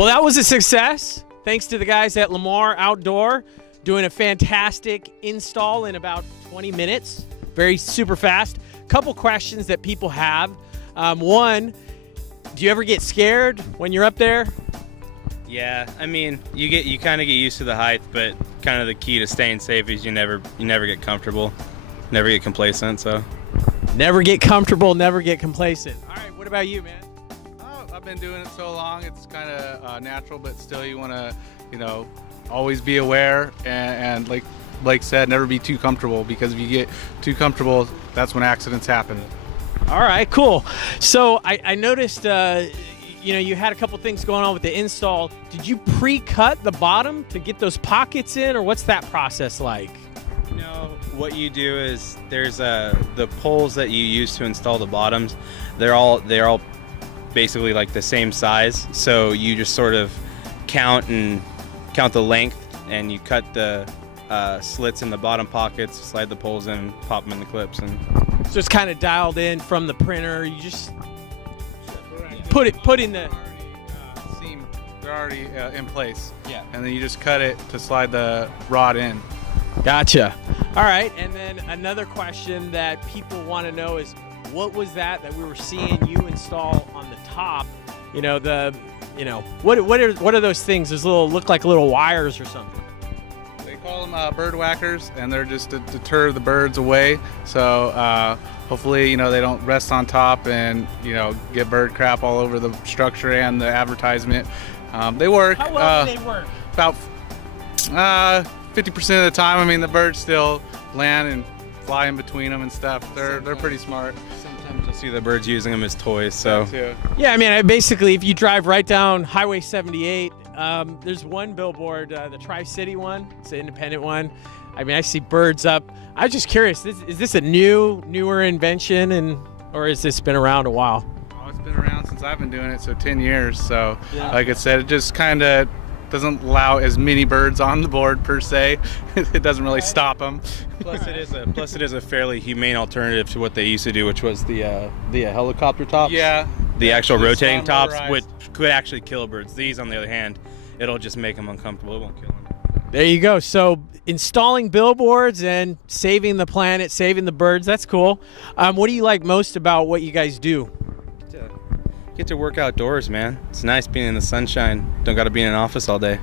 Well, that was a success. Thanks to the guys at Lamar Outdoor doing a fantastic install in about 20 minutes. Very super fast. Couple questions that people have. One, do you ever get scared when you're up there? Yeah, I mean, you kind of get used to the height, but kind of the key to staying safe is you never get comfortable, never get complacent. So Never get comfortable, never get complacent. All right, what about you, man? Oh, I've been doing it so long, it's kind of natural, but still you want to, always be aware and like Blake said, never be too comfortable, because if you get too comfortable, that's when accidents happen. All right, cool. So I noticed, you had a couple things going on with the install. Did you pre-cut the bottom to get those pockets in, or what's that process like? no, what you do is there's the poles that you use to install the bottoms. They're all basically like the same size. So you just sort of count the length, and you cut the slits in the bottom pockets, slide the poles in, pop them in the clips, and So it's kind of dialed in from the printer. You just put in the. They're already in place. Yeah. And then you just cut it to slide the rod in. Gotcha. All right, and then another question that people want to know is, what was that we were seeing you install on the top? What are those things? Those look like little wires or something. They call them bird whackers, and they're just to deter the birds away. So hopefully, they don't rest on top and get bird crap all over the structure and the advertisement. They work. How well do they work? About 50% of the time. I mean, the birds still land and fly in between them and stuff. They're pretty smart. sometimes you'll see the birds using them as toys. So Too. Yeah, I mean, basically, if you drive right down Highway 78, there's one billboard, the Tri-City one. It's an independent one. I mean, I see birds up. I was just curious, is this a newer invention, or has this been around a while? Oh, it's been around since I've been doing it, so 10 years. So, Yeah. like I said, it just kind of doesn't allow as many birds on the board per se. It doesn't really stop them. plus it is a fairly humane alternative to what they used to do, which was the helicopter tops. Yeah. The actual Just rotating tops, motorized. which could actually kill birds. These, on the other hand, it'll just make them uncomfortable. It won't kill them. There you go. So installing billboards and saving the planet, saving the birds, that's cool. What do you like most about what you guys do? Get to work outdoors, man. It's nice being in the sunshine. Don't got to be in an office all day.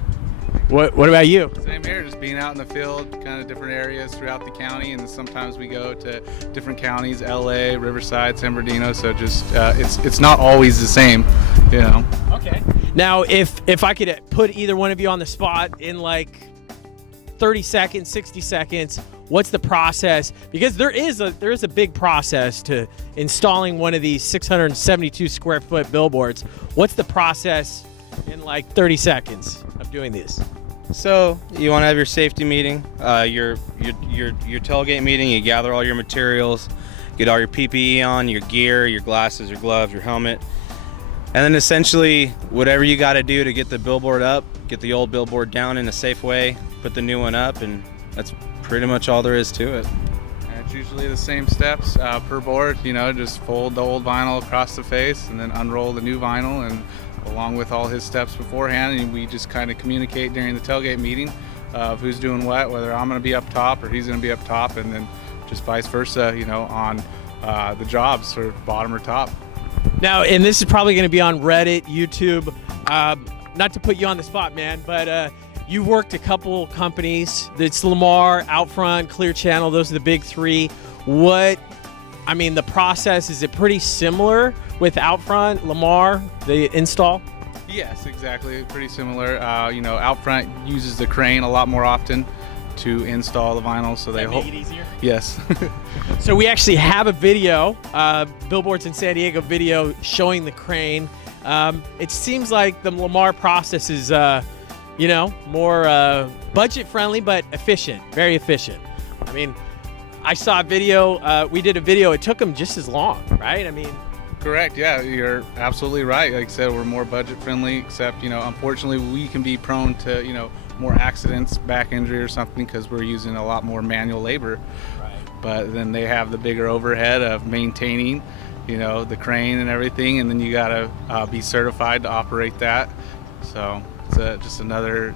What about you? Same here, just being out in the field, kind of different areas throughout the county, and then sometimes we go to different counties, LA, Riverside, San Bernardino, so just it's not always the same, Okay. Now, if I could put either one of you on the spot in like 30 seconds, 60 seconds, what's the process? Because there is a big process to installing one of these 672 square foot billboards. What's the process in like 30 seconds of doing this? So you want to have your safety meeting, your tailgate meeting. You gather all your materials, get all your PPE on, your gear, your glasses, your gloves, your helmet, and then essentially whatever you got to do to get the billboard up, get the old billboard down in a safe way, put the new one up, and that's pretty much all there is to it. And it's usually the same steps per board, just fold the old vinyl across the face and then unroll the new vinyl, and along with all his steps beforehand, and we just kind of communicate during the tailgate meeting of who's doing what, whether I'm going to be up top or he's going to be up top, and then just vice versa, on the jobs, or bottom or top. Now, and this is probably going to be on Reddit, YouTube. Not to put you on the spot, man, but you've worked a couple companies. It's Lamar, Outfront, Clear Channel. Those are the big three. The process, is it pretty similar with Outfront, Lamar, the install? Yes, exactly. Pretty similar. Outfront uses the crane a lot more often to install the vinyl, so they make it easier? Yes. So we actually have a video, Billboards in San Diego video showing the crane. It seems like the Lamar process is, more budget friendly, but efficient, very efficient. I mean, I saw a video, we did a video, it took them just as long, right? I mean, Correct. Yeah, you're absolutely right. Like I said, we're more budget friendly, except, unfortunately we can be prone to, more accidents, back injury or something, because we're using a lot more manual labor. right. But then they have the bigger overhead of maintaining, the crane and everything, and then you gotta be certified to operate that. So it's just another,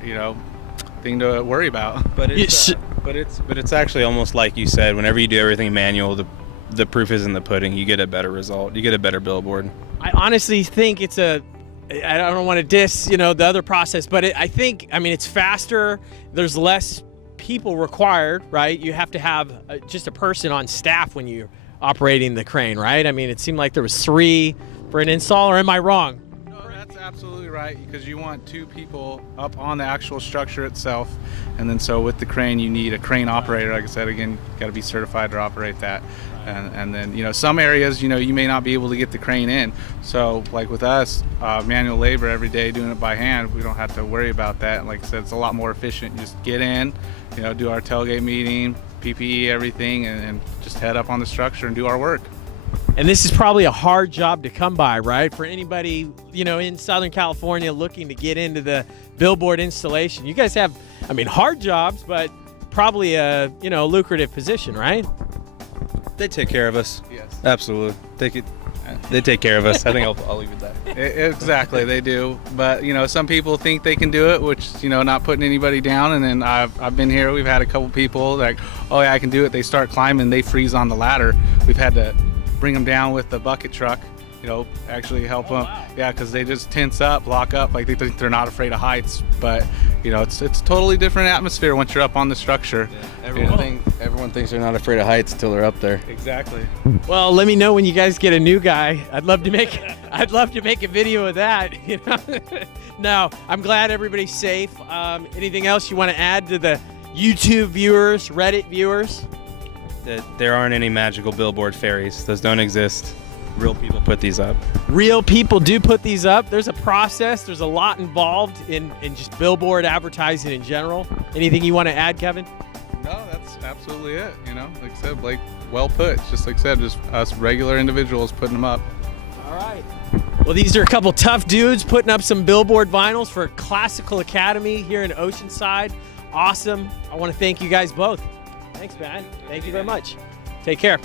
thing to worry about. But it's actually almost like you said. Whenever you do everything manual, the proof is in the pudding. You get a better result. You get a better billboard. I honestly think I don't want to diss, the other process, but I think it's faster. There's less people required, right? You have to have just a person on staff when you're operating the crane, right? It seemed like there was 3 for an install, or am I wrong? No, that's absolutely right, because you want 2 people up on the actual structure itself, and then so with the crane you need a crane operator. Like I said, again, got to be certified to operate that. And then some areas you may not be able to get the crane in, so like with us, manual labor every day doing it by hand, we don't have to worry about that. And like I said, it's a lot more efficient. Just get in, do our tailgate meeting, PPE, everything, and just head up on the structure and do our work. And this is probably a hard job to come by, right? For anybody, in Southern California looking to get into the billboard installation. You guys have, hard jobs, but probably a, lucrative position, right? They take care of us. Yes. Absolutely. They take care of us. I think I'll leave it at that. Exactly, they do. But some people think they can do it, which not putting anybody down. And then I've been here. We've had a couple people like, oh yeah, I can do it. They start climbing, they freeze on the ladder. We've had to bring them down with the bucket truck. Actually help them. Wow. Yeah, because they just tense up, lock up, like they think they're not afraid of heights. But it's a totally different atmosphere once you're up on the structure. Yeah, everyone thinks they're not afraid of heights until they're up there. Exactly. Well, let me know when you guys get a new guy. I'd love to make a video of that. No, I'm glad everybody's safe. Anything else you want to add to the YouTube viewers, Reddit viewers? That there aren't any magical billboard fairies. Those don't exist. Real people put these up. Real people do put these up. There's a process. There's a lot involved in just billboard advertising in general. Anything you want to add, Kevin? No, that's absolutely it. Like I said, Blake, well put. Just like I said, just us regular individuals putting them up. All right. Well, these are a couple tough dudes putting up some billboard vinyls for Classical Academy here in Oceanside. Awesome. I want to thank you guys both. Thanks, man. Thank you very much. Take care.